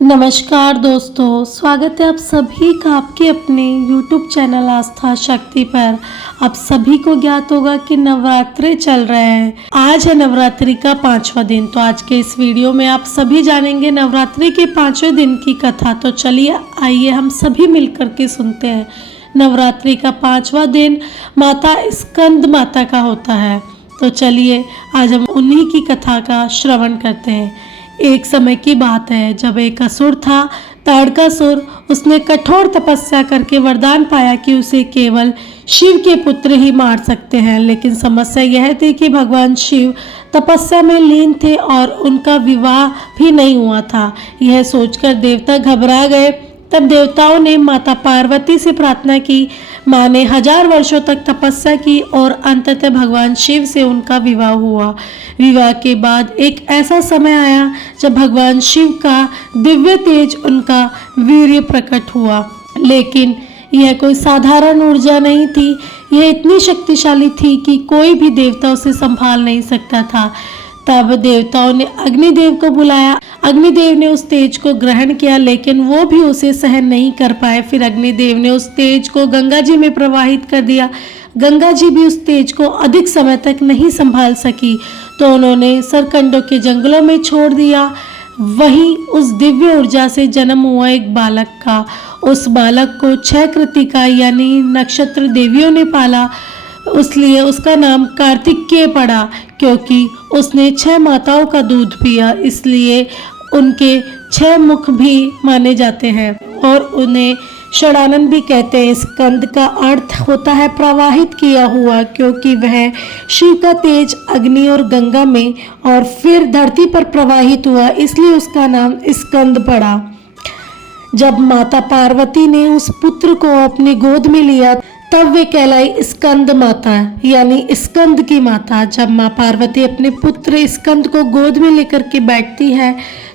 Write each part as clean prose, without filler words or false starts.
नमस्कार दोस्तों, स्वागत है आप सभी का आपके अपने YouTube चैनल आस्था शक्ति पर। आप सभी को ज्ञात होगा कि नवरात्रि चल रहे हैं। आज है नवरात्रि का 5वां दिन। तो आज के इस वीडियो में आप सभी जानेंगे नवरात्रि के 5वें दिन की कथा। तो चलिए आइए हम सभी मिलकर के सुनते हैं। नवरात्रि का 5वां दिन माता स्कंद माता का होता है। तो चलिए आज हम उन्हीं की कथा का श्रवण करते हैं। एक समय की बात है जब एक असुर था, ताड़कासुर। उसने कठोर तपस्या करके वरदान पाया कि उसे केवल शिव के पुत्र ही मार सकते हैं। लेकिन समस्या यह थी कि भगवान शिव तपस्या में लीन थे और उनका विवाह भी नहीं हुआ था। यह सोचकर देवता घबरा गए। तब देवताओं ने माता पार्वती से प्रार्थना की। माँ ने 1000 वर्षों तक तपस्या की और अंततः भगवान शिव से उनका विवाह हुआ। विवाह के बाद एक ऐसा समय आया जब भगवान शिव का दिव्य तेज, उनका वीर्य प्रकट हुआ। लेकिन यह कोई साधारण ऊर्जा नहीं थी। यह इतनी शक्तिशाली थी कि कोई भी देवता उसे संभाल नहीं सकता था। तब देवताओं ने अग्निदेव को बुलाया। अग्निदेव ने उस तेज को ग्रहण किया, लेकिन वो भी उसे सहन नहीं कर पाए। फिर अग्निदेव ने उस तेज को गंगा जी में प्रवाहित कर दिया। गंगा जी भी उस तेज को अधिक समय तक नहीं संभाल सकी, तो उन्होंने सरकंडों के जंगलों में छोड़ दिया। वहीं उस दिव्य ऊर्जा से जन्म हुआ एक बालक का। उस बालक को 6 कृतिका यानी नक्षत्र देवियों ने पाला, इसलिए उसका नाम कार्तिकेय पड़ा। क्योंकि उसने 6 माताओं का दूध पिया, इसलिए उनके 6 मुख भी माने जाते हैं और उन्हें षडानन भी कहते हैं। स्कंद का अर्थ होता है प्रवाहित किया हुआ, क्योंकि वह शिव का तेज अग्नि और गंगा में और फिर धरती पर प्रवाहित हुआ, इसलिए उसका नाम स्कंद पड़ा। जब माता पार्वती ने उस पुत्र को अपनी गोद में लिया तब वे कहलाई स्कंद माता यानी स्कंद की माता। जब माँ पार्वती अपने पुत्र स्कंद को गोद में लेकर के बैठती है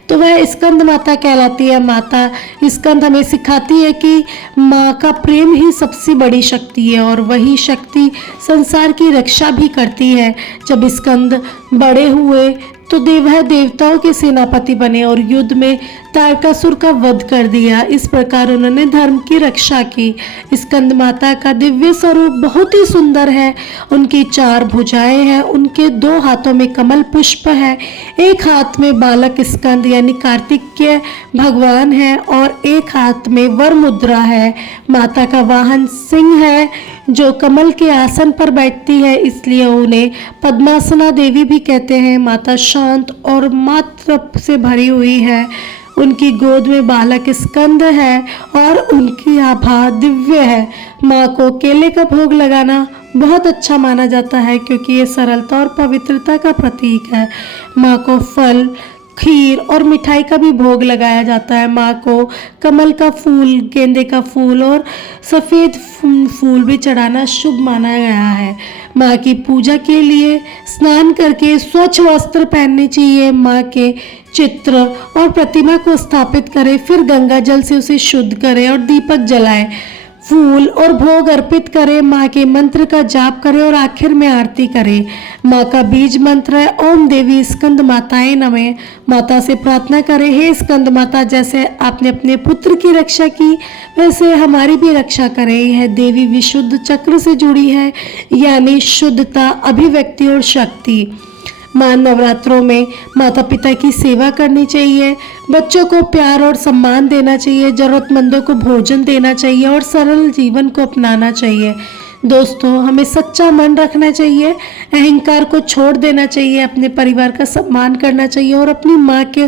तो वह स्कंद माता कहलाती है। माता स्कंद हमें सिखाती है कि माँ का प्रेम ही सबसे बड़ी शक्ति है और वही शक्ति संसार की रक्षा भी करती है। जब स्कंद बड़े हुए तो वह देवताओं के सेनापति बने और युद्ध में तारकासुर का वध कर दिया। इस प्रकार उन्होंने धर्म की रक्षा की। स्कंद माता का दिव्य स्वरूप बहुत ही सुंदर है। उनकी 4 भुजाएं हैं, उनके 2 हाथों में कमल पुष्प है, एक हाथ में बालक स्कंद यानी कार्तिकेय भगवान है और एक हाथ में वर मुद्रा है। माता का वाहन सिंह है जो कमल के आसन पर बैठती है, इसलिए उन्हें पद्मासना देवी भी कहते हैं। माता शांत और मातृ से भरी हुई है। उनकी गोद में बालक स्कंद है और उनकी आभा दिव्य है। माँ को केले का भोग लगाना बहुत अच्छा माना जाता है, क्योंकि ये सरलता और पवित्रता का प्रतीक है। माँ को फल, खीर और मिठाई का भी भोग लगाया जाता है। माँ को कमल का फूल, गेंदे का फूल और सफ़ेद फूल भी चढ़ाना शुभ माना गया है। माँ की पूजा के लिए स्नान करके स्वच्छ वस्त्र पहनने चाहिए। माँ के चित्र और प्रतिमा को स्थापित करें, फिर गंगा जल से उसे शुद्ध करें और दीपक जलाएं, फूल और भोग अर्पित करें। माँ के मंत्र का जाप करें और आखिर में आरती करें। माँ का बीज मंत्र है ओम देवी स्कंद माताए नमः। माता से प्रार्थना करें, हे स्कंद माता, जैसे आपने अपने पुत्र की रक्षा की वैसे हमारी भी रक्षा करें। यह देवी विशुद्ध चक्र से जुड़ी है, यानी शुद्धता, अभिव्यक्ति और शक्ति। माँ नवरात्रों में माता पिता की सेवा करनी चाहिए, बच्चों को प्यार और सम्मान देना चाहिए, जरूरतमंदों को भोजन देना चाहिए और सरल जीवन को अपनाना चाहिए। दोस्तों, हमें सच्चा मन रखना चाहिए, अहंकार को छोड़ देना चाहिए, अपने परिवार का सम्मान करना चाहिए और अपनी माँ के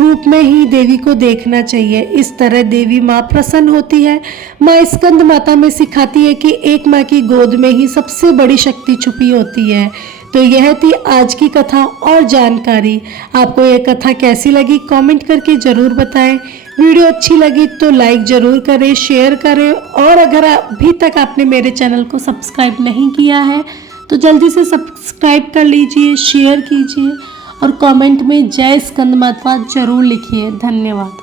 रूप में ही देवी को देखना चाहिए। इस तरह देवी माँ प्रसन्न होती है। माँ स्कंद माता में सिखाती है कि एक माँ की गोद में ही सबसे बड़ी शक्ति छुपी होती है। तो यह थी आज की कथा और जानकारी। आपको यह कथा कैसी लगी कमेंट करके ज़रूर बताएं। वीडियो अच्छी लगी तो लाइक ज़रूर करें, शेयर करें और अगर अभी तक आपने मेरे चैनल को सब्सक्राइब नहीं किया है तो जल्दी से सब्सक्राइब कर लीजिए, शेयर कीजिए और कमेंट में जय स्कंद माता ज़रूर लिखिए। धन्यवाद।